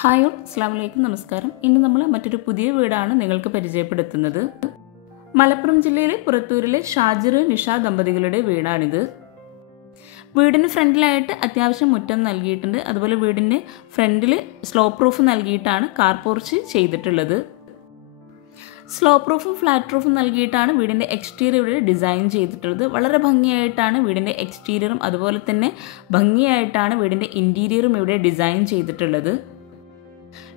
Hi all, അസ്സലാമു അലൈക്കും, നമസ്കാരം. ഇന്ന് നമ്മൾ മറ്റൊരു പുതിയ വീടാണ് നിങ്ങൾക്ക് പരിചയപ്പെടുത്തുന്നത്. മലപ്പുറം ജില്ലയിലെ പുറത്തൂരിലെ ഷാജിർ നിഷ ദമ്പതികളുടെ വീടാണിത്. വീടിന് ഫ്രണ്ടിലായിട്ട് അത്യാവശ്യം മുറ്റം നൽകിയിട്ടുണ്ട്. അതുപോലെ വീടിൻ്റെ ഫ്രണ്ടിൽ സ്ലോപ്പ് റൂഫ് നൽകിയിട്ടാണ് കാർ പോർച്ച് ചെയ്തിട്ടുള്ളത്. സ്ലോപ്പ് റൂഫും ഫ്ലാറ്റ് റൂഫും നൽകിയിട്ടാണ് വീടിൻ്റെ എക്സ്റ്റീരിയർ ഇവിടെ ഡിസൈൻ ചെയ്തിട്ടുള്ളത്. വളരെ ഭംഗിയായിട്ടാണ് വീടിൻ്റെ എക്സ്റ്റീരിയറും അതുപോലെ തന്നെ ഭംഗിയായിട്ടാണ് വീടിൻ്റെ ഇൻറ്റീരിയറും ഇവിടെ ഡിസൈൻ ചെയ്തിട്ടുള്ളത്.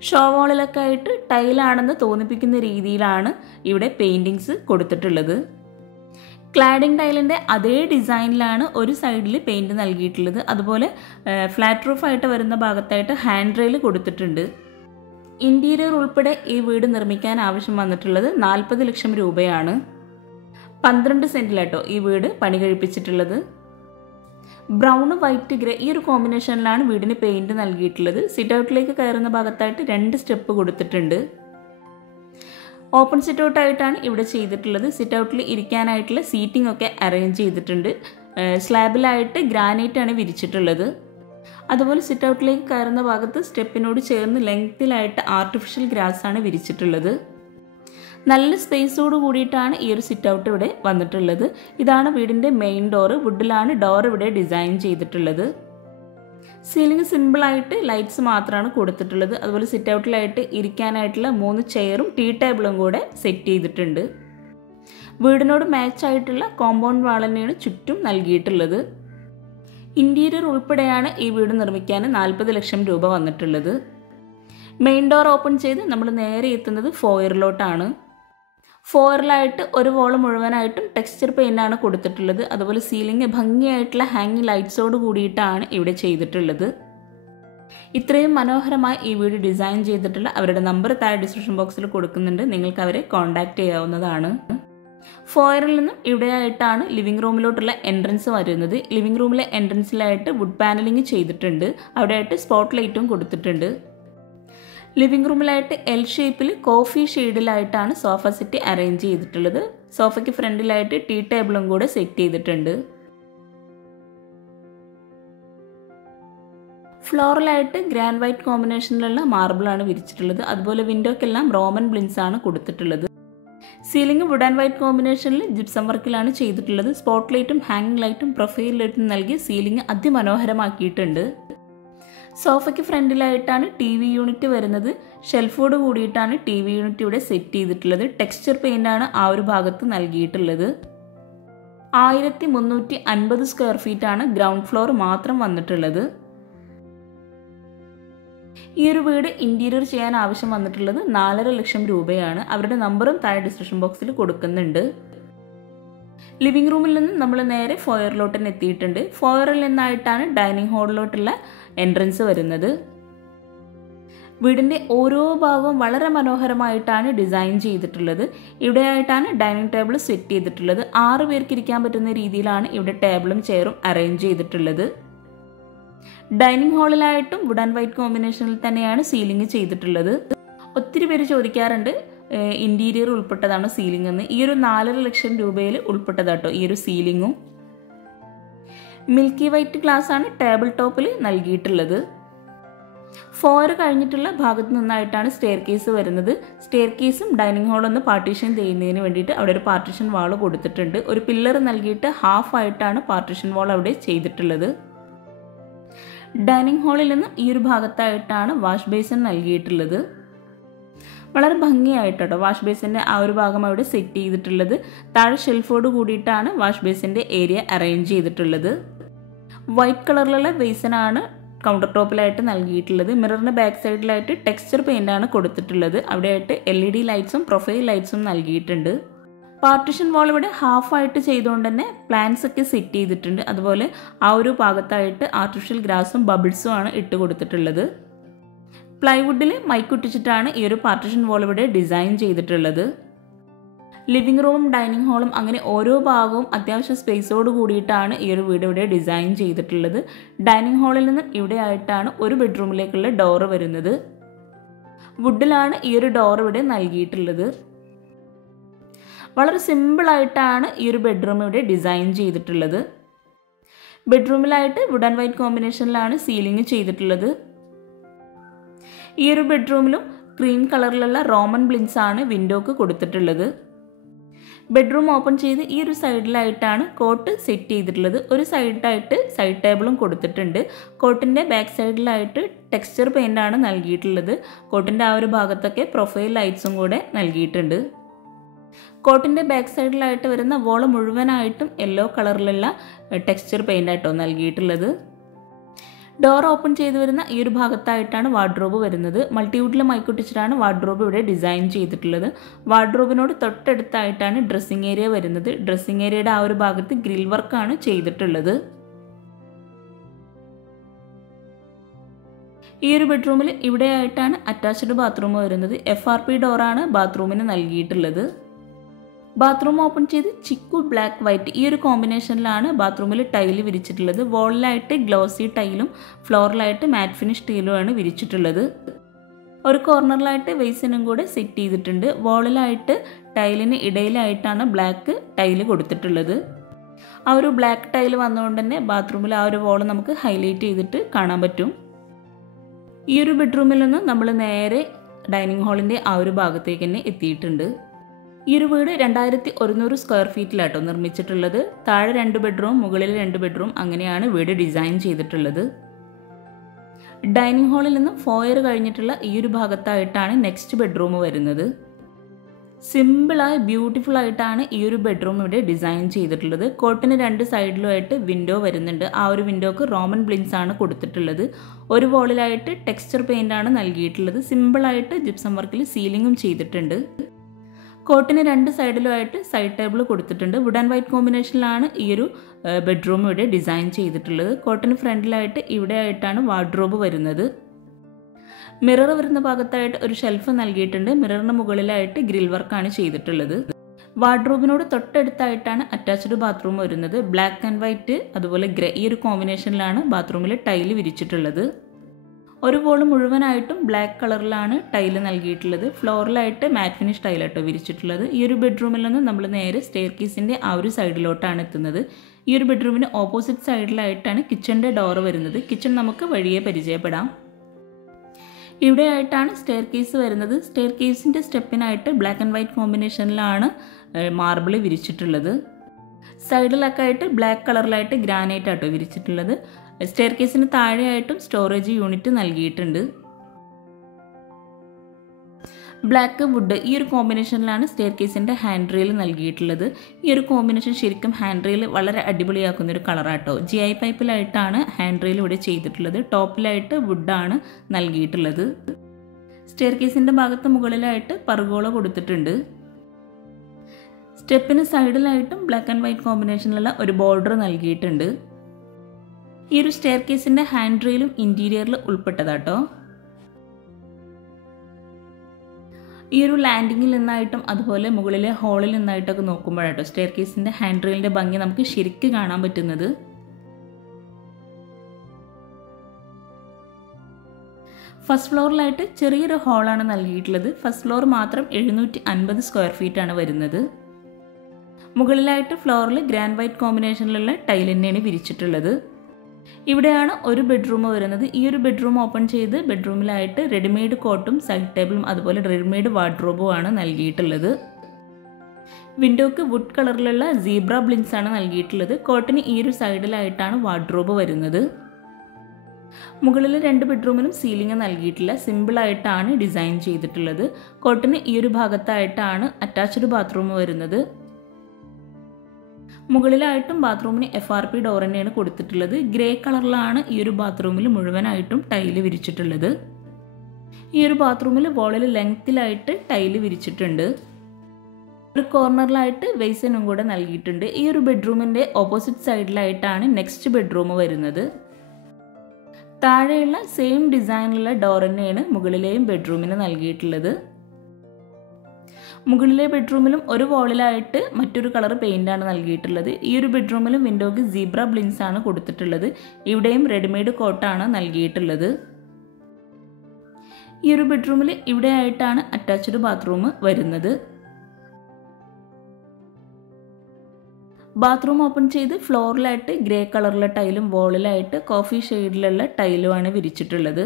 ഷോ വാളിലൊക്കെ ആയിട്ട് ടൈലാണെന്ന് തോന്നിപ്പിക്കുന്ന രീതിയിലാണ് ഇവിടെ പെയിൻറ്റിങ്സ് കൊടുത്തിട്ടുള്ളത്. ക്ലാഡിംഗ് ടൈലിൻ്റെ അതേ ഡിസൈനിലാണ് ഒരു സൈഡിൽ പെയിൻറ്റ് നൽകിയിട്ടുള്ളത്. അതുപോലെ ഫ്ലാറ്റ് റൂഫായിട്ട് വരുന്ന ഭാഗത്തായിട്ട് ഹാൻഡ് റെയിൽ കൊടുത്തിട്ടുണ്ട്. ഇൻറ്റീരിയർ ഉൾപ്പെടെ ഈ വീട് നിർമ്മിക്കാൻ ആവശ്യം വന്നിട്ടുള്ളത് 40 ലക്ഷം രൂപയാണ്. 12 സെൻറ്റിലാട്ടോ ഈ വീട് പണി കഴിപ്പിച്ചിട്ടുള്ളത്. ബ്രൗൺ വൈറ്റ് ഗ്രേ ഈ ഒരു കോമ്പിനേഷനിലാണ് വീടിന് പെയിൻറ്റ് നൽകിയിട്ടുള്ളത്. സിറ്റ് ഔട്ടിലേക്ക് കയറുന്ന ഭാഗത്തായിട്ട് 2 സ്റ്റെപ്പ് കൊടുത്തിട്ടുണ്ട്. ഓപ്പൺ സിറ്റ് ഔട്ടായിട്ടാണ് ഇവിടെ ചെയ്തിട്ടുള്ളത്. സിറ്റ് ഔട്ടിൽ ഇരിക്കാനായിട്ടുള്ള സീറ്റിംഗ് ഒക്കെ അറേഞ്ച് ചെയ്തിട്ടുണ്ട്. സ്ലാബിലായിട്ട് ഗ്രാനൈറ്റാണ് വിരിച്ചിട്ടുള്ളത്. അതുപോലെ സിറ്റ് ഔട്ടിലേക്ക് കയറുന്ന ഭാഗത്ത് സ്റ്റെപ്പിനോട് ചേർന്ന് ലെങ്ത്തിലായിട്ട് ആർട്ടിഫിഷ്യൽ ഗ്രാസ് ആണ് വിരിച്ചിട്ടുള്ളത്. നല്ല സ്പേസോട് കൂടിയിട്ടാണ് ഈ ഒരു സിറ്റ് ഔട്ട് ഇവിടെ വന്നിട്ടുള്ളത്. ഇതാണ് വീടിൻ്റെ മെയിൻ ഡോറ്. വുഡിലാണ് ഡോർ ഇവിടെ ഡിസൈൻ ചെയ്തിട്ടുള്ളത്. സീലിംഗ് സിമ്പിളായിട്ട് ലൈറ്റ്സ് മാത്രമാണ് കൊടുത്തിട്ടുള്ളത്. അതുപോലെ സിറ്റ് ഔട്ടിലായിട്ട് ഇരിക്കാനായിട്ടുള്ള 3 ചെയറും ടീ ടേബിളും കൂടെ സെറ്റ് ചെയ്തിട്ടുണ്ട്. വീടിനോട് മാച്ച് ആയിട്ടുള്ള കോമ്പൗണ്ട് വാൾ തന്നെയാണ് ചുറ്റും നൽകിയിട്ടുള്ളത്. ഇൻറ്റീരിയർ ഉൾപ്പെടെയാണ് ഈ വീട് നിർമ്മിക്കാൻ 40 ലക്ഷം രൂപ വന്നിട്ടുള്ളത്. മെയിൻ ഡോർ ഓപ്പൺ ചെയ്ത് നമ്മൾ നേരെ എത്തുന്നത് ഫോയറിലോട്ടാണ്. ഫോയറിലായിട്ട് ഒരു വോൾ മുഴുവനായിട്ടും ടെക്സ്ചർ പെയിൻ്റാണ് കൊടുത്തിട്ടുള്ളത്. അതുപോലെ സീലിംഗ് ഭംഗിയായിട്ടുള്ള ഹാങ്ങിങ് ലൈറ്റ്സോട് കൂടിയിട്ടാണ് ഇവിടെ ചെയ്തിട്ടുള്ളത്. ഇത്രയും മനോഹരമായി ഈ വീട് ഡിസൈൻ ചെയ്തിട്ടുള്ള അവരുടെ നമ്പർ താഴെ ഡിസ്ക്രിപ്ഷൻ ബോക്സിൽ കൊടുക്കുന്നുണ്ട്. നിങ്ങൾക്ക് അവരെ കോൺടാക്റ്റ് ചെയ്യാവുന്നതാണ്. ഫോയറിൽ നിന്നും ഇവിടെയായിട്ടാണ് ലിവിംഗ് റൂമിലോട്ടുള്ള എൻട്രൻസ് വരുന്നത്. ലിവിംഗ് റൂമിലെ എൻട്രൻസിലായിട്ട് വുഡ് പാനലിംഗ് ചെയ്തിട്ടുണ്ട്. അവിടെയായിട്ട് സ്പോട്ട് ലൈറ്റും കൊടുത്തിട്ടുണ്ട്. ലിവിംഗ് റൂമിലായിട്ട് എൽ ഷേപ്പിൽ കോഫി ഷെയ്ഡിലായിട്ടാണ് സോഫ സെറ്റ് അറേഞ്ച് ചെയ്തിട്ടുള്ളത്. സോഫയ്ക്ക് ഫ്രണ്ടിലായിട്ട് ടീ ടേബിളും കൂടെ സെറ്റ് ചെയ്തിട്ടുണ്ട്. ഫ്ലോറിലായിട്ട് ഗ്രാൻഡ് വൈറ്റ് കോമ്പിനേഷനിലുള്ള മാർബിളാണ് വിരിച്ചിട്ടുള്ളത്. അതുപോലെ വിൻഡോക്കെല്ലാം റോമൻ ബ്ലിൻസ് ആണ് കൊടുത്തിട്ടുള്ളത്. സീലിംഗ് വുഡ് ആൻഡ് വൈറ്റ് കോമ്പിനേഷനിൽ ജിപ്സം വർക്കിലാണ് ചെയ്തിട്ടുള്ളത്. സ്പോട്ട് ലൈറ്റും ഹാങ്ങിങ് ലൈറ്റും പ്രൊഫൈൽ ലൈറ്റും നൽകി സീലിംഗ് അതിമനോഹരമാക്കിയിട്ടുണ്ട്. സോഫയ്ക്ക് ഫ്രണ്ടിലായിട്ടാണ് TV യൂണിറ്റ് വരുന്നത്. ഷെൽഫോട് കൂടിയിട്ടാണ് TV യൂണിറ്റ് ഇവിടെ സെറ്റ് ചെയ്തിട്ടുള്ളത്. ടെക്സ്ചർ പെയിൻ്റാണ് ആ ഒരു ഭാഗത്ത് നൽകിയിട്ടുള്ളത്. 1350 സ്ക്വയർ ഫീറ്റാണ് ഗ്രൗണ്ട് ഫ്ലോർ മാത്രം വന്നിട്ടുള്ളത്. ഈ ഒരു വീട് ഇൻറ്റീരിയർ ചെയ്യാൻ ആവശ്യം വന്നിട്ടുള്ളത് 4.5 ലക്ഷം രൂപയാണ്. അവരുടെ നമ്പറും താഴെ ഡിസ്ക്രിപ്ഷൻ ബോക്സിൽ കൊടുക്കുന്നുണ്ട്. ലിവിംഗ് റൂമിൽ നിന്ന് നമ്മൾ നേരെ ഫോയറിലോട്ട് തന്നെ എത്തിയിട്ടുണ്ട്. ഫോയറിൽ നിന്നായിട്ടാണ് ഡൈനിങ് ഹാളിലോട്ടുള്ള എൻട്രൻസ് വരുന്നത്. വീടിൻ്റെ ഓരോ ഭാഗവും വളരെ മനോഹരമായിട്ടാണ് ഡിസൈൻ ചെയ്തിട്ടുള്ളത്. ഇവിടെയായിട്ടാണ് ഡൈനിങ് ടേബിൾ സെറ്റ് ചെയ്തിട്ടുള്ളത്. 6 പേർക്ക് ഇരിക്കാൻ പറ്റുന്ന രീതിയിലാണ് ഇവിടെ ടേബിളും ചെയറും അറേഞ്ച് ചെയ്തിട്ടുള്ളത്. ഡൈനിങ് ഹാളിലായിട്ടും വുഡ് ആൻഡ് വൈറ്റ് കോമ്പിനേഷനിൽ തന്നെയാണ് സീലിംഗ് ചെയ്തിട്ടുള്ളത്. ഒത്തിരി പേര് ചോദിക്കാറുണ്ട് ഇൻറ്റീരിയർ ഉൾപ്പെട്ടതാണ് സീലിംഗ് എന്ന്. ഈ ഒരു 4.5 ലക്ഷം രൂപയിൽ ഉൾപ്പെട്ടതാട്ടോ ഈ ഒരു സീലിംഗും. മിൽക്കി വൈറ്റ് ഗ്ലാസ് ആണ് ടേബിൾ ടോപ്പിൽ നൽകിയിട്ടുള്ളത്. ഫോയർ കഴിഞ്ഞിട്ടുള്ള ഭാഗത്ത് നിന്നായിട്ടാണ് സ്റ്റെയർ കേസ് വരുന്നത്. സ്റ്റെയർ കേസും ഡൈനിങ് ഹാളും ഒന്ന് പാർട്ടീഷൻ ചെയ്യുന്നതിന് വേണ്ടിയിട്ട് അവിടെ ഒരു പാർട്ടീഷൻ വാൾ കൊടുത്തിട്ടുണ്ട്. ഒരു പില്ലർ നൽകിയിട്ട് ഹാഫ് ആയിട്ടാണ് പാർട്ടീഷൻ വാൾ അവിടെ ചെയ്തിട്ടുള്ളത്. ഡൈനിങ് ഹാളിൽ നിന്ന് ഈ ഒരു ഭാഗത്തായിട്ടാണ് വാഷ് ബേസിൻ നൽകിയിട്ടുള്ളത്. വളരെ ഭംഗിയായിട്ടോ വാഷ് ബേസിൻ്റെ ആ ഒരു ഭാഗം അവിടെ സെറ്റ് ചെയ്തിട്ടുള്ളത്. താഴെ ഷെൽഫോട് കൂടിയിട്ടാണ് വാഷ് ബേസിൻ്റെ ഏരിയ അറേഞ്ച് ചെയ്തിട്ടുള്ളത്. വൈറ്റ് കളറിലുള്ള ബേസിനാണ് കൗണ്ടർ ടോപ്പിലായിട്ട് നൽകിയിട്ടുള്ളത്. മിററിൻ്റെ ബാക്ക് സൈഡിലായിട്ട് ടെക്സ്ചർ പെയിൻ്റാണ് കൊടുത്തിട്ടുള്ളത്. അവിടെയായിട്ട് LED ലൈറ്റ്സും പ്രൊഫൈൽ ലൈറ്റ്സും നൽകിയിട്ടുണ്ട്. പാർട്ടിഷൻ വാൾ ഇവിടെ ഹാഫായിട്ട് ചെയ്തുകൊണ്ട് തന്നെ പ്ലാന്റ്സ് ഒക്കെ സെറ്റ് ചെയ്തിട്ടുണ്ട്. അതുപോലെ ആ ഒരു ഭാഗത്തായിട്ട് ആർട്ടിഫിഷ്യൽ ഗ്രാസും ബബിൾസും ആണ് ഇട്ട് കൊടുത്തിട്ടുള്ളത്. പ്ലൈവുഡിൽ മൈക്കൊട്ടിച്ചിട്ടാണ് ഈ ഒരു പാർട്ടിഷൻ വാൾ ഇവിടെ ഡിസൈൻ ചെയ്തിട്ടുള്ളത്. ലിവിംഗ് റൂമും ഡൈനിങ് ഹാളും അങ്ങനെ ഓരോ ഭാഗവും അത്യാവശ്യം സ്പേസോട് കൂടിയിട്ടാണ് ഈ ഒരു വീട് ഇവിടെ ഡിസൈൻ ചെയ്തിട്ടുള്ളത്. ഡൈനിങ് ഹാളിൽ നിന്നും ഇവിടെ ആയിട്ടാണ് ഒരു ബെഡ്റൂമിലേക്കുള്ള ഡോറ് വരുന്നത്. വുഡിലാണ് ഈ ഒരു ഡോർ ഇവിടെ നൽകിയിട്ടുള്ളത്. വളരെ സിമ്പിളായിട്ടാണ് ഈ ഒരു ബെഡ്റൂം ഇവിടെ ഡിസൈൻ ചെയ്തിട്ടുള്ളത്. ബെഡ്റൂമിലായിട്ട് വുഡ് ആൻഡ് വൈറ്റ് കോമ്പിനേഷനിലാണ് സീലിംഗ് ചെയ്തിട്ടുള്ളത്. ഈ ഒരു ബെഡ്റൂമിലും ക്രീം കളറിലുള്ള റോമൻ ബ്ലിൻസ് ആണ് വിൻഡോക്ക് കൊടുത്തിട്ടുള്ളത്. ബെഡ്റൂം ഓപ്പൺ ചെയ്ത് ഈ ഒരു സൈഡിലായിട്ടാണ് കോട്ട് സെറ്റ് ചെയ്തിട്ടുള്ളത്. ഒരു സൈഡിലായിട്ട് സൈഡ് ടേബിളും കൊടുത്തിട്ടുണ്ട്. കോട്ടിൻ്റെ ബാക്ക് സൈഡിലായിട്ട് ടെക്സ്ചർ പെയിൻ്റ് ആണ് നൽകിയിട്ടുള്ളത്. കോട്ടിൻ്റെ ആ ഒരു ഭാഗത്തൊക്കെ പ്രൊഫൈൽ ലൈറ്റ്സും കൂടെ നൽകിയിട്ടുണ്ട്. കോട്ടിൻ്റെ ബാക്ക് സൈഡിലായിട്ട് വരുന്ന വോള് മുഴുവനായിട്ടും യെല്ലോ കളറിലുള്ള ടെക്സ്ചർ പെയിൻ്റ് ആയിട്ടോ നൽകിയിട്ടുള്ളത്. ഡോർ ഓപ്പൺ ചെയ്ത് വരുന്ന ഈ ഒരു ഭാഗത്തായിട്ടാണ് വാർഡ്രോബ് വരുന്നത്. മൾട്ടിവുഡിൽ മൈക്കൊട്ടിച്ചിട്ടാണ് വാർഡ്രോബ് ഇവിടെ ഡിസൈൻ ചെയ്തിട്ടുള്ളത്. വാർഡ്രോബിനോട് തൊട്ടടുത്തായിട്ടാണ് ഡ്രസ്സിംഗ് ഏരിയ വരുന്നത്. ഡ്രസ്സിംഗ് ഏരിയയുടെ ആ ഒരു ഭാഗത്ത് ഗ്രിൽ വർക്കാണ് ചെയ്തിട്ടുള്ളത്. ഈ ഒരു ബെഡ്റൂമിൽ ഇവിടെയായിട്ടാണ് അറ്റാച്ച്ഡ് ബാത്റൂം വരുന്നത്. FRP ഡോറാണ് ബാത്റൂമിന് നൽകിയിട്ടുള്ളത്. ബാത്റൂം ഓപ്പൺ ചെയ്ത് ചിക്കു ബ്ലാക്ക് വൈറ്റ് ഈ ഒരു കോമ്പിനേഷനിലാണ് ബാത്റൂമിൽ ടൈല് വിരിച്ചിട്ടുള്ളത്. വോളിലായിട്ട് ഗ്ലോസി ടൈലും ഫ്ലോറിലായിട്ട് മാറ്റ് ഫിനിഷ് ടൈലുമാണ് വിരിച്ചിട്ടുള്ളത്. ഒരു കോർണറിലായിട്ട് വെയ്സിനും കൂടെ സെറ്റ് ചെയ്തിട്ടുണ്ട്. വോളിലായിട്ട് ടൈലിന് ഇടയിലായിട്ടാണ് ബ്ലാക്ക് ടൈല് കൊടുത്തിട്ടുള്ളത്. ആ ഒരു ബ്ലാക്ക് ടൈല് വന്നുകൊണ്ട് തന്നെ ബാത്റൂമിൽ ആ ഒരു വോള് നമുക്ക് ഹൈലൈറ്റ് ചെയ്തിട്ട് കാണാൻ പറ്റും. ഈ ഒരു ബെഡ്റൂമിൽ നിന്ന് നമ്മൾ നേരെ ഡൈനിങ് ഹാളിൻ്റെ ആ ഒരു ഭാഗത്തേക്ക് തന്നെ എത്തിയിട്ടുണ്ട്. ഈ ഒരു വീട് 2100 സ്ക്വയർ ഫീറ്റിലാട്ടോ നിർമ്മിച്ചിട്ടുള്ളത്. താഴെ 2 ബെഡ്റൂം, മുകളിൽ 2 ബെഡ്റൂം, അങ്ങനെയാണ് വീട് ഡിസൈൻ ചെയ്തിട്ടുള്ളത്. ഡൈനിങ് ഹാളിൽ നിന്ന് ഫോയർ കഴിഞ്ഞിട്ടുള്ള ഈ ഒരു ഭാഗത്തായിട്ടാണ് നെക്സ്റ്റ് ബെഡ്റൂം വരുന്നത്. സിമ്പിളായി ബ്യൂട്ടിഫുൾ ആയിട്ടാണ് ഈ ഒരു ബെഡ്റൂം ഇവിടെ ഡിസൈൻ ചെയ്തിട്ടുള്ളത്. കോട്ടിന് 2 സൈഡിലുമായിട്ട് വിൻഡോ വരുന്നുണ്ട്. ആ ഒരു വിൻഡോക്ക് റോമൻ ബ്ലിൻസ് ആണ് കൊടുത്തിട്ടുള്ളത്. ഒരു വോളിലായിട്ട് ടെക്സ്ചർ പെയിൻ്റ് ആണ് നൽകിയിട്ടുള്ളത്. സിമ്പിളായിട്ട് ജിപ്സം വർക്കിൽ സീലിങ്ങും ചെയ്തിട്ടുണ്ട്. കോട്ടിന് 2 സൈഡിലുമായിട്ട് സൈഡ് ടേബിൾ കൊടുത്തിട്ടുണ്ട്. വുഡ് ആൻഡ് വൈറ്റ് കോമ്പിനേഷനിലാണ് ഈ ഒരു ബെഡ്റൂം ഇവിടെ ഡിസൈൻ ചെയ്തിട്ടുള്ളത്. കോട്ടിന് ഫ്രണ്ടിലായിട്ട് ഇവിടെ ആയിട്ടാണ് വാർഡ്രോബ് വരുന്നത്. മിറർ വരുന്ന ഭാഗത്തായിട്ട് ഒരു ഷെൽഫ് നൽകിയിട്ടുണ്ട്. മിററിന് മുകളിലായിട്ട് ഗ്രിൽ വർക്കാണ് ചെയ്തിട്ടുള്ളത്. വാർഡ്രോബിനോട് തൊട്ടടുത്തായിട്ടാണ് അറ്റാച്ച്ഡ് ബാത്റൂം വരുന്നത്. ബ്ലാക്ക് ആൻഡ് വൈറ്റ് അതുപോലെ ഗ്രേ ഈ ഒരു കോമ്പിനേഷനിലാണ് ബാത്റൂമിൽ ടൈല് വിരിച്ചിട്ടുള്ളത്. ഒരു വോള് മുഴുവനായിട്ടും ബ്ലാക്ക് കളറിലാണ് ടൈല് നൽകിയിട്ടുള്ളത്. ഫ്ലോറിലായിട്ട് മാറ്റ് ഫിനിഷ് ടൈലാട്ടോ വിരിച്ചിട്ടുള്ളത്. ഈ ഒരു ബെഡ്റൂമിൽ നിന്ന് നമ്മൾ നേരെ സ്റ്റെയർ കേസിൻ്റെ ആ ഒരു സൈഡിലോട്ടാണ് എത്തുന്നത്. ഈ ഒരു ബെഡ്റൂമിന് ഓപ്പോസിറ്റ് സൈഡിലായിട്ടാണ് കിച്ചൻ്റെ ഡോറ് വരുന്നത്. കിച്ചൺ നമുക്ക് വഴിയെ പരിചയപ്പെടാം. ഇവിടെയായിട്ടാണ് സ്റ്റെയർ കേസ് വരുന്നത്. സ്റ്റെയർ കേസിൻ്റെ സ്റ്റെപ്പിനായിട്ട് ബ്ലാക്ക് ആൻഡ് വൈറ്റ് കോമ്പിനേഷനിലാണ് മാർബിൾ വിരിച്ചിട്ടുള്ളത്. സൈഡിലൊക്കെ ആയിട്ട് ബ്ലാക്ക് കളറിലായിട്ട് ഗ്രാനൈറ്റ് ആട്ടോ വിരിച്ചിട്ടുള്ളത്. സ്റ്റെയർ കേസിന് താഴെയായിട്ടും സ്റ്റോറേജ് യൂണിറ്റ് നൽകിയിട്ടുണ്ട്. ബ്ലാക്ക് വുഡ് ഈ ഒരു കോമ്പിനേഷനിലാണ് സ്റ്റെയർ കേസിൻ്റെ ഹാൻഡ് റെയിൽ നൽകിയിട്ടുള്ളത്. ഈ ഒരു കോമ്പിനേഷൻ ശരിക്കും ഹാൻഡ് റെയിൽ വളരെ അടിപൊളിയാക്കുന്ന ഒരു കളറാട്ടോ. GI പൈപ്പിലായിട്ടാണ് ഹാൻഡ് റെയിൽ ഇവിടെ ചെയ്തിട്ടുള്ളത്. ടോപ്പിലായിട്ട് വുഡാണ് നൽകിയിട്ടുള്ളത്. സ്റ്റെയർ കേസിൻ്റെ ഭാഗത്ത് മുകളിലായിട്ട് പർഗോള കൊടുത്തിട്ടുണ്ട്. സ്റ്റെപ്പിന് സൈഡിലായിട്ടും ബ്ലാക്ക് ആൻഡ് വൈറ്റ് കോമ്പിനേഷനിലുള്ള ഒരു ബോർഡർ നൽകിയിട്ടുണ്ട്. ഈ ഒരു സ്റ്റെയർ കേസിൻ്റെ ഹാൻഡ് റെയിലും ഇൻറ്റീരിയറിൽ ഉൾപ്പെട്ടതാട്ടോ. ഈ ഒരു ലാൻഡിങ്ങിൽ നിന്നായിട്ടും അതുപോലെ മുകളിലെ ഹാളിൽ നിന്നായിട്ടൊക്കെ നോക്കുമ്പോഴാട്ടോ സ്റ്റെയർ കേസിൻ്റെ ഹാൻഡ് റെയിലിൻ്റെ ഭംഗി നമുക്ക് ശരിക്കും കാണാൻ പറ്റുന്നത്. ഫസ്റ്റ് ഫ്ലോറിലായിട്ട് ചെറിയൊരു ഹാളാണ് നൽകിയിട്ടുള്ളത്. ഫസ്റ്റ് ഫ്ലോർ മാത്രം 750 സ്ക്വയർ ഫീറ്റാണ് വരുന്നത്. മുകളിലായിട്ട് ഫ്ലോറിൽ ഗ്രാൻഡ് വൈറ്റ് കോമ്പിനേഷനിലുള്ള ടൈൽ തന്നെയാണ് വിരിച്ചിട്ടുള്ളത്. ഇവിടെയാണ് ഒരു ബെഡ്റൂം വരുന്നത്. ഈ ഒരു ബെഡ്റൂം ഓപ്പൺ ചെയ്ത് ബെഡ്റൂമിലായിട്ട് റെഡിമെയ്ഡ് കോട്ടും സൈഡ് ടേബിളും അതുപോലെ റെഡിമെയ്ഡ് വാർഡ്രോബുമാണ് നൽകിയിട്ടുള്ളത്. വിൻഡോക്ക് വുഡ് കളറിലുള്ള സീബ്ര ബ്ലിൻസ് ആണ് നൽകിയിട്ടുള്ളത്. കോട്ടിന് ഈ ഒരു സൈഡിലായിട്ടാണ് വാർഡ്രോബ് വരുന്നത്. മുകളിൽ 2 ബെഡ്റൂമിനും സീലിംഗ് നൽകിയിട്ടില്ല. സിമ്പിളായിട്ടാണ് ഡിസൈൻ ചെയ്തിട്ടുള്ളത്. കോട്ടിന് ഈ ഒരു ഭാഗത്തായിട്ടാണ് അറ്റാച്ച്ഡ് ബാത്റൂം വരുന്നത്. മുകളിലായിട്ടും ബാത്റൂമിന് FRP ഡോർ തന്നെയാണ് കൊടുത്തിട്ടുള്ളത്. ഗ്രേ കളറിലാണ് ഈ ഒരു ബാത്റൂമിൽ മുഴുവനായിട്ടും ടൈല് വിരിച്ചിട്ടുള്ളത്. ഈ ഒരു ബാത്റൂമിൽ വോളിൽ ലെങ്ത്തിലായിട്ട് ടൈല് വിരിച്ചിട്ടുണ്ട്. ഒരു കോർണറിലായിട്ട് വെയ്സനും കൂടെ നൽകിയിട്ടുണ്ട്. ഈ ഒരു ബെഡ്റൂമിൻ്റെ ഓപ്പോസിറ്റ് സൈഡിലായിട്ടാണ് നെക്സ്റ്റ് ബെഡ്റൂം വരുന്നത്. താഴെയുള്ള സെയിം ഡിസൈനിലുള്ള ഡോർ തന്നെയാണ് മുകളിലെയും ബെഡ്റൂമിന് നൽകിയിട്ടുള്ളത്. മുകളിലെ ബെഡ്റൂമിലും ഒരു വോളിലായിട്ട് മറ്റൊരു കളർ പെയിൻ്റാണ് നൽകിയിട്ടുള്ളത്. ഈ ഒരു ബെഡ്റൂമിലും വിൻഡോക്ക് സീബ്ര ബ്ലിൻസ് ആണ് കൊടുത്തിട്ടുള്ളത്. ഇവിടെയും റെഡിമെയ്ഡ് കോട്ടാണ് നൽകിയിട്ടുള്ളത്. ഈ ഒരു ബെഡ്റൂമിൽ ഇവിടെയായിട്ടാണ് അറ്റാച്ച്ഡ് ബാത്റൂം വരുന്നത്. ബാത്റൂം ഓപ്പൺ ചെയ്ത് ഫ്ലോറിലായിട്ട് ഗ്രേ കളറിലെ ടൈലും വോളിലായിട്ട് കോഫി ഷെയ്ഡിലുള്ള ടൈലുമാണ് വിരിച്ചിട്ടുള്ളത്.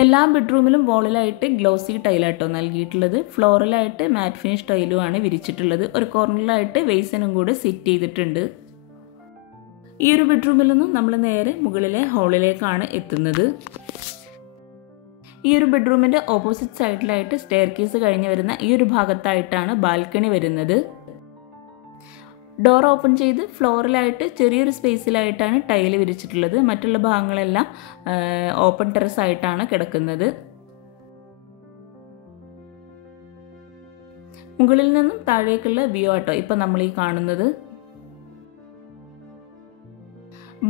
എല്ലാ ബെഡ്റൂമിലും വോളിലായിട്ട് ഗ്ലോസി ടൈലാട്ടോ നൽകിയിട്ടുള്ളത്. ഫ്ലോറലായിട്ട് മാറ്റ് ഫിനിഷ് ടൈലുമാണ് വിരിച്ചിട്ടുള്ളത്. ഒരു കോർണറിലായിട്ട് വെയ്സനും കൂടെ സെറ്റ് ചെയ്തിട്ടുണ്ട്. ഈ ഒരു ബെഡ്റൂമിൽ നിന്നും നമ്മൾ നേരെ മുകളിലെ ഹാളിലേക്കാണ് എത്തുന്നത്. ഈ ഒരു ബെഡ്റൂമിൻ്റെ ഓപ്പോസിറ്റ് സൈഡിലായിട്ട് സ്റ്റെയർ കേസ് കഴിഞ്ഞ് വരുന്ന ഈ ഒരു ഭാഗത്തായിട്ടാണ് ബാൽക്കണി വരുന്നത്. ഡോർ ഓപ്പൺ ചെയ്ത് ഫ്ലോറിലായിട്ട് ചെറിയൊരു സ്പേസിലായിട്ടാണ് ടൈല് വിരിച്ചിട്ടുള്ളത്. മറ്റുള്ള ഭാഗങ്ങളെല്ലാം ഓപ്പൺ ടെറസ് ആയിട്ടാണ് കിടക്കുന്നത്. മുകളിൽ നിന്നും താഴേക്കുള്ള വ്യൂ ആട്ടോ ഇപ്പം നമ്മൾ ഈ കാണുന്നത്.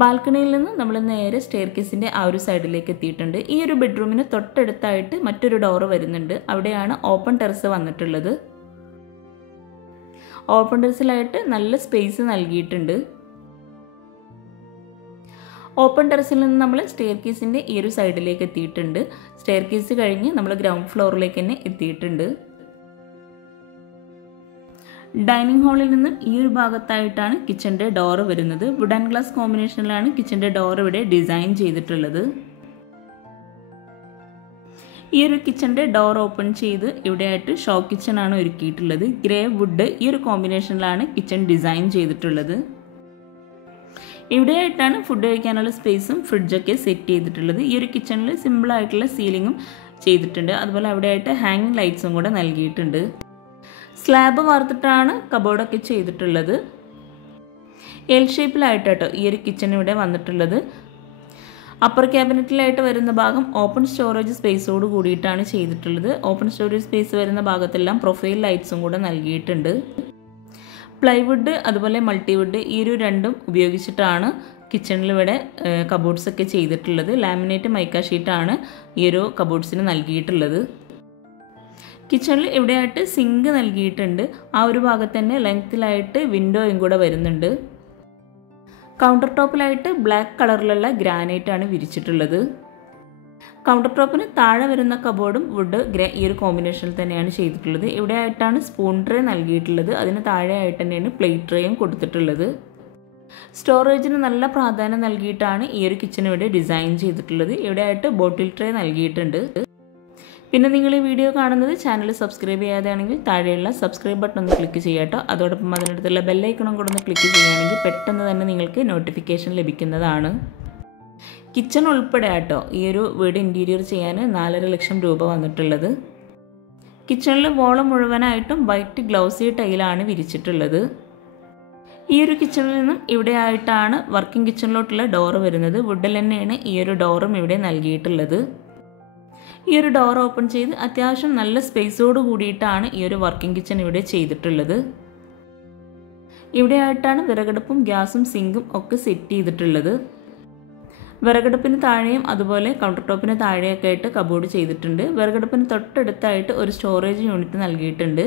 ബാൽക്കണിയിൽ നിന്ന് നമ്മൾ നേരെ സ്റ്റെയർ കേസിൻ്റെ ആ ഒരു സൈഡിലേക്ക് എത്തിയിട്ടുണ്ട്. ഈ ഒരു ബെഡ്റൂമിന് തൊട്ടടുത്തായിട്ട് മറ്റൊരു ഡോറ് വരുന്നുണ്ട്. അവിടെയാണ് ഓപ്പൺ ടെറസ് വന്നിട്ടുള്ളത്. ഓപ്പൺ ടെറസിലായിട്ട് നല്ല സ്പേസ് നൽകിയിട്ടുണ്ട്. ഓപ്പൺ ടെറസിൽ നിന്ന് നമ്മൾ സ്റ്റെയർ കേസിൻ്റെ ഈ ഒരു സൈഡിലേക്ക് എത്തിയിട്ടുണ്ട്. സ്റ്റെയർ കേസ് കഴിഞ്ഞ് നമ്മൾ ഗ്രൗണ്ട് ഫ്ലോറിലേക്ക് തന്നെ എത്തിയിട്ടുണ്ട്. ഡൈനിങ് ഹാളിൽ നിന്നും ഈ ഒരു ഭാഗത്തായിട്ടാണ് കിച്ചൻ്റെ ഡോറ് വരുന്നത്. വുഡ് ആൻഡ് ഗ്ലാസ് കോമ്പിനേഷനിലാണ് കിച്ചൻ്റെ ഡോർ ഇവിടെ ഡിസൈൻ ചെയ്തിട്ടുള്ളത്. ഈ ഒരു കിച്ചൻ്റെ ഡോർ ഓപ്പൺ ചെയ്ത് ഇവിടെയായിട്ട് ഷോ കിച്ചൺ ആണ് ഒരുക്കിയിട്ടുള്ളത്. ഗ്രേ വുഡ് ഈ ഒരു കോമ്പിനേഷനിലാണ് കിച്ചൺ ഡിസൈൻ ചെയ്തിട്ടുള്ളത്. ഇവിടെയായിട്ടാണ് ഫുഡ് കഴിക്കാനുള്ള സ്പേസും ഫ്രിഡ്ജൊക്കെ സെറ്റ് ചെയ്തിട്ടുള്ളത്. ഈ ഒരു കിച്ചണിൽ സിമ്പിളായിട്ടുള്ള സീലിങ്ങും ചെയ്തിട്ടുണ്ട്. അതുപോലെ അവിടെയായിട്ട് ഹാങ്ങിങ് ലൈറ്റ്സും കൂടെ നൽകിയിട്ടുണ്ട്. സ്ലാബ് വാർത്തിട്ടാണ് കബോർഡൊക്കെ ചെയ്തിട്ടുള്ളത്. എൽ ഷേപ്പിലായിട്ടോ ഈ ഒരു കിച്ചൺ ഇവിടെ വന്നിട്ടുള്ളത്. അപ്പർ ക്യാബിനറ്റിലായിട്ട് വരുന്ന ഭാഗം ഓപ്പൺ സ്റ്റോറേജ് സ്പേസോട് കൂടിയിട്ടാണ് ചെയ്തിട്ടുള്ളത്. ഓപ്പൺ സ്റ്റോറേജ് സ്പേസ് വരുന്ന ഭാഗത്തെല്ലാം പ്രൊഫൈൽ ലൈറ്റ്സും കൂടെ നൽകിയിട്ടുണ്ട്. പ്ലൈവുഡ് അതുപോലെ മൾട്ടിവുഡ് ഈ ഒരു രണ്ടും ഉപയോഗിച്ചിട്ടാണ് കിച്ചണിൽ ഇവിടെ കബോർഡ്സ് ഒക്കെ ചെയ്തിട്ടുള്ളത്. ലാമിനേറ്റ് മൈക്ക ഷീറ്റാണ് ഈ ഒരു കബോർഡ്സിന് നൽകിയിട്ടുള്ളത്. കിച്ചണിൽ ഇവിടെയായിട്ട് സിങ്ക് നൽകിയിട്ടുണ്ട്. ആ ഒരു ഭാഗത്ത് തന്നെ ലെങ്ത്തിലായിട്ട് വിൻഡോയും കൂടെ വരുന്നുണ്ട്. കൗണ്ടർ ടോപ്പിലായിട്ട് ബ്ലാക്ക് കളറിലുള്ള ഗ്രാനൈറ്റ് ആണ് വിരിച്ചിട്ടുള്ളത്. കൗണ്ടർ ടോപ്പിന് താഴെ വരുന്ന കബോർഡും വുഡ് ഗ്രേ ഈ ഒരു കോമ്പിനേഷനിൽ തന്നെയാണ് ചെയ്തിട്ടുള്ളത്. ഇവിടെ ആയിട്ടാണ് സ്പൂൺ ട്രേ നൽകിയിട്ടുള്ളത്. അതിന് താഴെയായിട്ട് തന്നെയാണ് പ്ലേറ്റ് ട്രേയും കൊടുത്തിട്ടുള്ളത്. സ്റ്റോറേജിന് നല്ല പ്രാധാന്യം നൽകിയിട്ടാണ് ഈ ഒരു കിച്ചൺ ഇവിടെ ഡിസൈൻ ചെയ്തിട്ടുള്ളത്. ഇവിടെ ആയിട്ട് ബോട്ടിൽ ട്രേ നൽകിയിട്ടുണ്ട്. പിന്നെ നിങ്ങൾ ഈ വീഡിയോ കാണുന്നത് ചാനൽ സബ്സ്ക്രൈബ് ചെയ്യാതെയാണെങ്കിൽ താഴെയുള്ള സബ്സ്ക്രൈബ് ബട്ടൺ ഒന്ന് ക്ലിക്ക് ചെയ്യാട്ടോ. അതോടൊപ്പം അതിനടുത്തുള്ള ബെല്ലൈക്കണും കൂടെ ഒന്ന് ക്ലിക്ക് ചെയ്യുകയാണെങ്കിൽ പെട്ടെന്ന് തന്നെ നിങ്ങൾക്ക് നോട്ടിഫിക്കേഷൻ ലഭിക്കുന്നതാണ്. കിച്ചൺ ഉൾപ്പെടെ ആട്ടോ ഈ ഒരു വീട് ഇൻറ്റീരിയർ ചെയ്യാൻ 4.5 ലക്ഷം രൂപ വന്നിട്ടുള്ളത്. കിച്ചണിൽ വോള് മുഴുവനായിട്ടും വൈറ്റ് ഗ്ലൗസി ടൈലാണ് വിരിച്ചിട്ടുള്ളത്. ഈ ഒരു കിച്ചണിൽ നിന്നും ഇവിടെ ആയിട്ടാണ് വർക്കിംഗ് കിച്ചണിലോട്ടുള്ള ഡോറ് വരുന്നത്. വുഡിൽ തന്നെയാണ് ഈ ഒരു ഡോറും ഇവിടെ നൽകിയിട്ടുള്ളത്. ഈ ഒരു ഡോർ ഓപ്പൺ ചെയ്ത് അത്യാവശ്യം നല്ല സ്പേസോട് കൂടിയിട്ടാണ് ഈ ഒരു വർക്കിംഗ് കിച്ചൺ ഇവിടെ ചെയ്തിട്ടുള്ളത്. ഇവിടെയായിട്ടാണ് വിറകടുപ്പും ഗ്യാസും സിങ്കും ഒക്കെ സെറ്റ് ചെയ്തിട്ടുള്ളത്. വിറകടുപ്പിന് താഴെയും അതുപോലെ കൗണ്ടർ ടോപ്പിന് താഴെയൊക്കെ ആയിട്ട് കബോർഡ് ചെയ്തിട്ടുണ്ട്. വിറകടുപ്പിന് തൊട്ടടുത്തായിട്ട് ഒരു സ്റ്റോറേജ് യൂണിറ്റ് നൽകിയിട്ടുണ്ട്.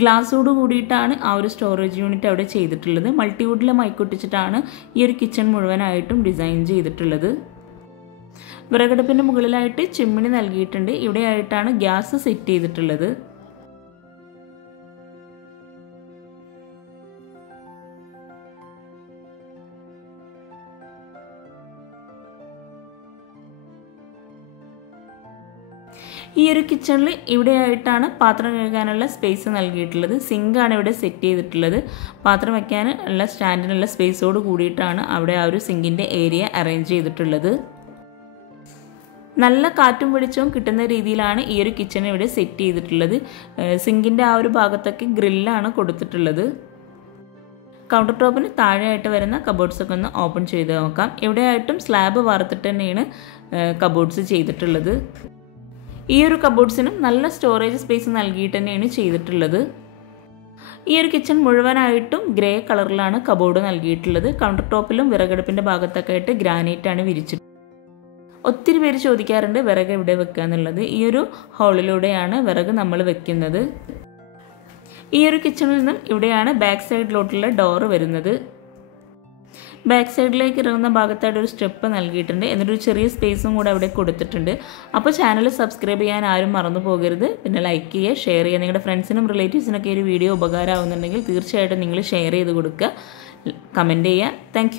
ഗ്ലാസോട് കൂടിയിട്ടാണ് ആ ഒരു സ്റ്റോറേജ് യൂണിറ്റ് അവിടെ ചെയ്തിട്ടുള്ളത്. മൾട്ടിവുഡിലെ മൈക്കൊട്ടിച്ചിട്ടാണ് ഈ ഒരു കിച്ചൺ മുഴുവനായിട്ടും ഡിസൈൻ ചെയ്തിട്ടുള്ളത്. വിറകടുപ്പിൻ്റെ മുകളിലായിട്ട് ചിമ്മിണി നൽകിയിട്ടുണ്ട്. ഇവിടെയായിട്ടാണ് ഗ്യാസ് സെറ്റ് ചെയ്തിട്ടുള്ളത്. ഈ ഒരു കിച്ചണിൽ ഇവിടെയായിട്ടാണ് പാത്രം കഴുകാനുള്ള സ്പേസ് നൽകിയിട്ടുള്ളത്. സിങ്കാണ് ഇവിടെ സെറ്റ് ചെയ്തിട്ടുള്ളത്. പാത്രം വയ്ക്കാൻ ഉള്ള സ്റ്റാൻഡിനുള്ള സ്പേസോട് കൂടിയിട്ടാണ് അവിടെ ആ ഒരു സിങ്കിൻ്റെ ഏരിയ അറേഞ്ച് ചെയ്തിട്ടുള്ളത്. നല്ല കാറ്റും വെളിച്ചവും കിട്ടുന്ന രീതിയിലാണ് ഈ ഒരു കിച്ചൺ ഇവിടെ സെറ്റ് ചെയ്തിട്ടുള്ളത്. സിങ്കിൻ്റെ ആ ഒരു ഭാഗത്തൊക്കെ ഗ്രില്ലാണ് കൊടുത്തിട്ടുള്ളത്. കൗണ്ടർ ടോപ്പിന് താഴെയായിട്ട് വരുന്ന കബോർഡ്സൊക്കെ ഒന്ന് ഓപ്പൺ ചെയ്ത് നോക്കാം. ഇവിടെയായിട്ടും സ്ലാബ് വാർത്തിട്ട് തന്നെയാണ് കബോർഡ്സ് ചെയ്തിട്ടുള്ളത്. ഈ ഒരു കബോർഡ്സിനും നല്ല സ്റ്റോറേജ് സ്പേസ് നൽകിയിട്ട് തന്നെയാണ് ചെയ്തിട്ടുള്ളത്. ഈ ഒരു കിച്ചൺ മുഴുവനായിട്ടും ഗ്രേ കളറിലാണ് കബോർഡ് നൽകിയിട്ടുള്ളത്. കൗണ്ടർ ടോപ്പിലും വിറകടുപ്പിൻ്റെ ഭാഗത്തൊക്കെ ആയിട്ട് ഗ്രാനൈറ്റാണ് വിരിച്ചിട്ടുള്ളത്. ഒത്തിരി പേര് ചോദിക്കാറുണ്ട് വിറക് എവിടെ വെക്കുക എന്നുള്ളത്. ഈ ഒരു ഹോളിലൂടെയാണ് വിറക് നമ്മൾ വെക്കുന്നത്. ഈ ഒരു കിച്ചണിൽ നിന്നും ഇവിടെയാണ് ബാക്ക് സൈഡിലോട്ടുള്ള ഡോറ് വരുന്നത്. ബാക്ക് സൈഡിലേക്ക് ഇറങ്ങുന്ന ഭാഗത്തായിട്ട് ഒരു സ്റ്റെപ്പ് നൽകിയിട്ടുണ്ട്. എന്നിട്ടൊരു ചെറിയ സ്പേസും കൂടെ അവിടെ കൊടുത്തിട്ടുണ്ട്. അപ്പോൾ ചാനൽ സബ്സ്ക്രൈബ് ചെയ്യാൻ ആരും മറന്നു പോകരുത്. പിന്നെ ലൈക്ക് ചെയ്യുക, ഷെയർ ചെയ്യുക. നിങ്ങളുടെ ഫ്രണ്ട്സിനും റിലേറ്റീവ്സിനൊക്കെ ഒരു വീഡിയോ ഉപകാരമാകുന്നുണ്ടെങ്കിൽ തീർച്ചയായിട്ടും നിങ്ങൾ ഷെയർ ചെയ്ത് കൊടുക്കുക, കമൻറ്റ് ചെയ്യുക. താങ്ക്